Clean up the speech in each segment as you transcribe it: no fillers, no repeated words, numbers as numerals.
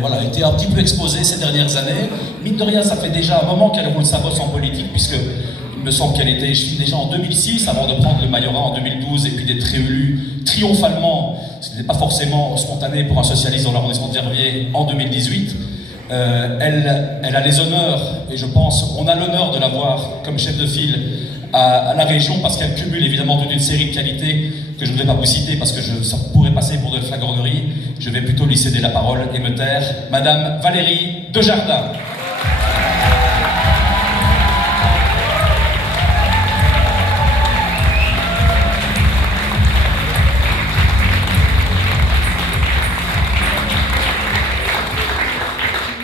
voilà, a été un petit peu exposée ces dernières années. Mine de rien, ça fait déjà un moment qu'elle roule sa bosse en politique, puisque il me semble qu'elle était chefine déjà en 2006, avant de prendre le majorat en 2012, et puis d'être réélue triomphalement, ce n'était pas forcément spontané pour un socialiste dans l'arrondissement de Verviers, en 2018. Elle a les honneurs, et je pense on a l'honneur de l'avoir comme chef de file à la région, parce qu'elle cumule évidemment toute une série de qualités que je ne vais pas vous citer parce que ça pourrait passer pour de la flagornerie. Je vais plutôt lui céder la parole et me taire. Madame Valérie Desjardins.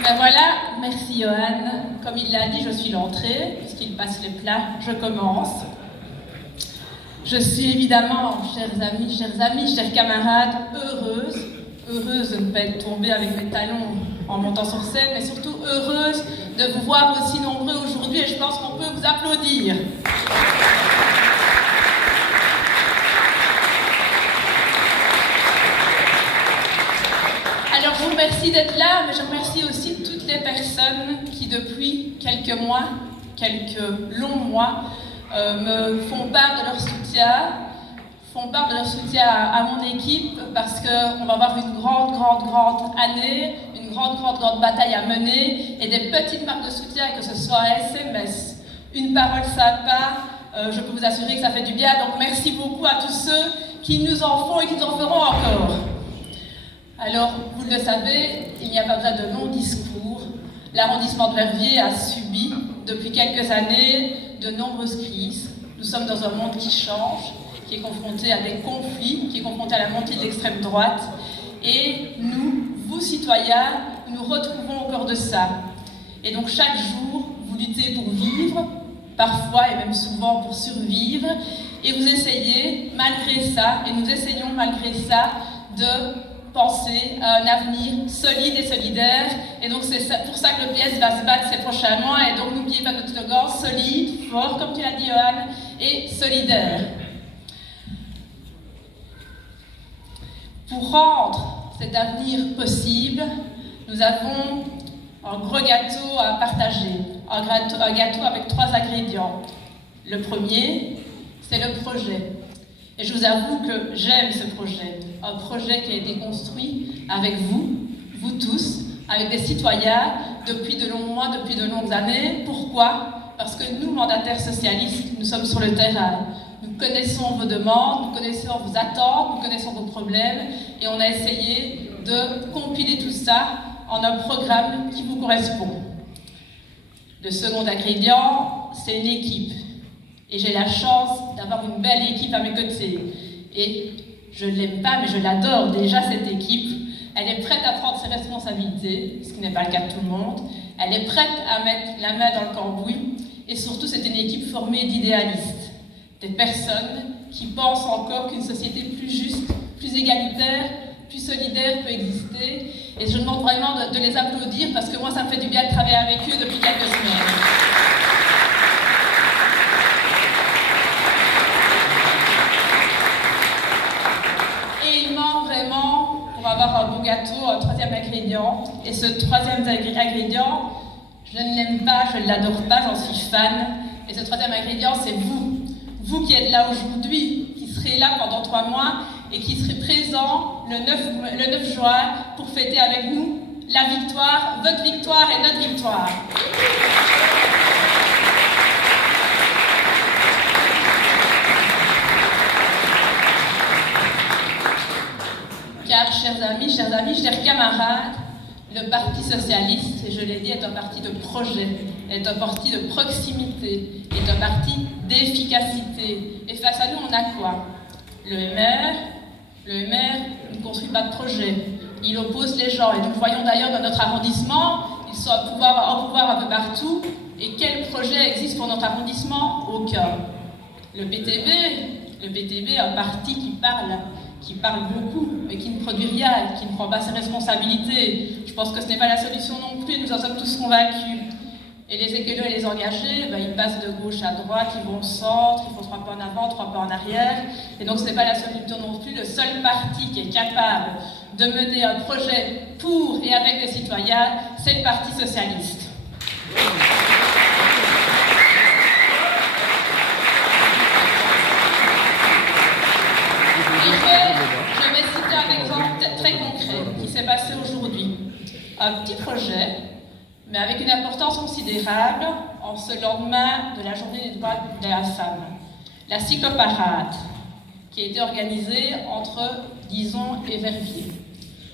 Ben voilà, merci Johan. Comme il l'a dit, je suis l'entrée, puisqu'il passe les plats, je commence. Je suis évidemment, chers amis, chers camarades, heureuse de ne pas être tombée avec mes talons en montant sur scène, mais surtout heureuse de vous voir aussi nombreux aujourd'hui, et je pense qu'on peut vous applaudir. Alors je vous remercie d'être là, mais je remercie aussi toutes les personnes qui depuis quelques mois, quelques longs mois, me font part de leur soutien, à mon équipe, parce qu'on va avoir une grande année, une grande bataille à mener, et des petites marques de soutien, que ce soit SMS, une parole sympa, je peux vous assurer que ça fait du bien. Donc merci beaucoup à tous ceux qui nous en font et qui nous en feront encore. Alors, vous le savez, il n'y a pas besoin de longs discours. L'arrondissement de Verviers a subi, depuis quelques années, de nombreuses crises. Nous sommes dans un monde qui change, qui est confronté à des conflits, qui est confronté à la montée de l'extrême droite. Et nous, vous citoyens, nous retrouvons au cœur de ça. Et donc chaque jour, vous luttez pour vivre, parfois et même souvent pour survivre, et vous essayez, malgré ça, et nous essayons malgré ça, de penser à un avenir solide et solidaire. Et donc c'est pour ça que le PS va se battre ces prochains mois. Et donc n'oubliez pas notre slogan, solide, fort, comme tu l'as dit Johan, et solidaire. Pour rendre cet avenir possible, nous avons un gros gâteau à partager. Un gâteau avec 3 ingrédients. Le premier, c'est le projet. Et je vous avoue que j'aime ce projet. Un projet qui a été construit avec vous, vous tous, avec des citoyens, depuis de longs mois, depuis de longues années. Pourquoi ? Parce que nous, mandataires socialistes, nous sommes sur le terrain. Nous connaissons vos demandes, nous connaissons vos attentes, nous connaissons vos problèmes, et on a essayé de compiler tout ça en un programme qui vous correspond. Le second ingrédient, c'est une équipe. Et j'ai la chance d'avoir une belle équipe à mes côtés. Et je ne l'aime pas, mais je l'adore déjà, cette équipe. Elle est prête à prendre ses responsabilités, ce qui n'est pas le cas de tout le monde. Elle est prête à mettre la main dans le cambouis. Et surtout, c'est une équipe formée d'idéalistes. Des personnes qui pensent encore qu'une société plus juste, plus égalitaire, plus solidaire peut exister. Et je demande vraiment de les applaudir, parce que moi, ça me fait du bien de travailler avec eux depuis quelques semaines. Pour avoir un bon gâteau, un troisième ingrédient. Et ce troisième ingrédient, je ne l'aime pas, je ne l'adore pas, j'en suis fan. Et ce troisième ingrédient, c'est vous. Vous qui êtes là aujourd'hui, qui serez là pendant 3 mois et qui serez présents le 9 juin pour fêter avec nous la victoire, votre victoire et notre victoire. Car, chers amis, chers camarades, le Parti socialiste, et je l'ai dit, est un parti de projet, est un parti de proximité, est un parti d'efficacité. Et face à nous, on a quoi ? Le MR ne construit pas de projet. Il oppose les gens. Et nous le voyons d'ailleurs dans notre arrondissement, ils sont en pouvoir un peu partout. Et quel projet existe pour notre arrondissement ? Aucun. Le PTB, un parti qui parle beaucoup, mais qui ne produit rien, qui ne prend pas ses responsabilités. Je pense que ce n'est pas la solution non plus, nous en sommes tous convaincus. Et les écolos et les engagés, ils passent de gauche à droite, ils vont au centre, ils font 3 pas en avant, 3 pas en arrière. Et donc ce n'est pas la solution non plus. Le seul parti qui est capable de mener un projet pour et et avec les citoyens, c'est le Parti socialiste. Je vais citer un exemple très concret qui s'est passé aujourd'hui. Un petit projet, mais avec une importance considérable en ce lendemain de la journée des droits de la femme. La cycloparade, qui a été organisée entre Dizon et Verviers.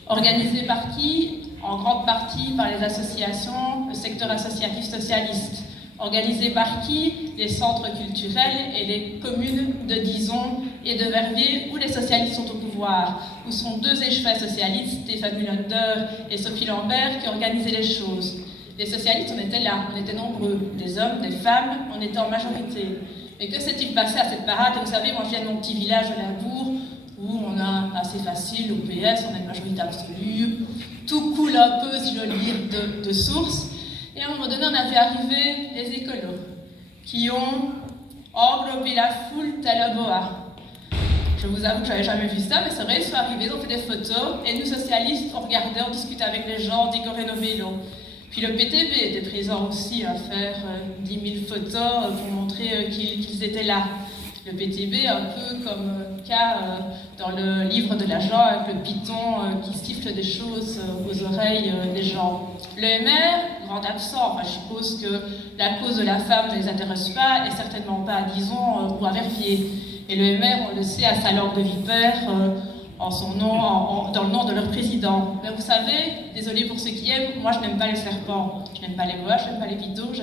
Organisée par qui? En grande partie par les associations, le secteur associatif socialiste. Organisée par qui? Les centres culturels et les communes de Dizon et de Verviers, où les socialistes sont au pouvoir, où sont deux échevins socialistes, Stéphane Mulander et Sophie Lambert, qui organisaient les choses. Les socialistes, on était là, on était nombreux, des hommes, des femmes, on était en majorité. Mais que s'est-il passé à cette parade? Vous savez, moi je viens de mon petit village de Limbourg, où on a assez facile, au PS, on a une majorité absolue, tout coule un peu, si je veux dire, de source. Et à un moment donné, on a vu arriver les écolos, qui ont englobé la foule tel un boa. Je vous avoue que je n'avais jamais vu ça, mais c'est vrai, ils sont arrivés, ils ont fait des photos, et nous socialistes, on regardait, on discutait avec les gens, on décorait nos vélos. Puis le PTB était présent aussi à faire 10 000 photos pour montrer qu'ils étaient là. Le PTB, un peu comme cas dans le livre de l'agent avec le python qui siffle des choses aux oreilles des gens. Le MR, grand absent, enfin, je suppose que la cause de la femme ne les intéresse pas, et certainement pas à Dizon ou à Verviers. Et le MR, on le sait, a sa langue de vipère en son nom, dans le nom de leur président. Mais vous savez, désolé pour ceux qui aiment, moi je n'aime pas les serpents, je n'aime pas les boas, je n'aime pas les pitons, je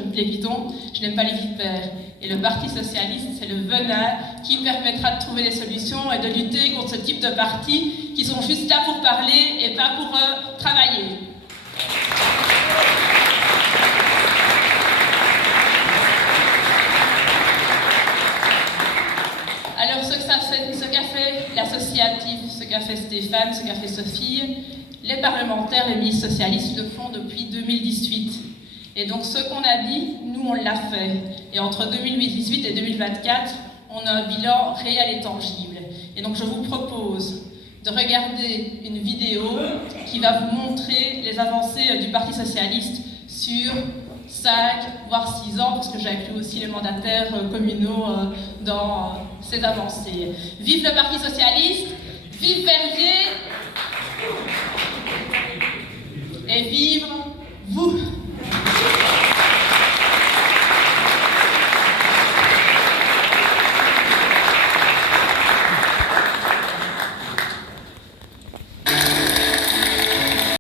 n'aime pas les vipères. Et le Parti socialiste, c'est le venin qui permettra de trouver des solutions et de lutter contre ce type de partis qui sont juste là pour parler et pas pour travailler. Alors ce qu'a fait l'associatif, ce qu'a fait Stéphane, ce qu'a fait Sophie, les parlementaires, les ministres socialistes le font depuis 2018. Et donc ce qu'on a dit, nous on l'a fait. Et entre 2018 et 2024, on a un bilan réel et tangible. Et donc je vous propose de regarder une vidéo qui va vous montrer les avancées du Parti socialiste sur 5, voire 6 ans, parce que j'ai inclus aussi les mandataires communaux dans ces avancées. Vive le Parti socialiste, vive Verviers, et vive vous!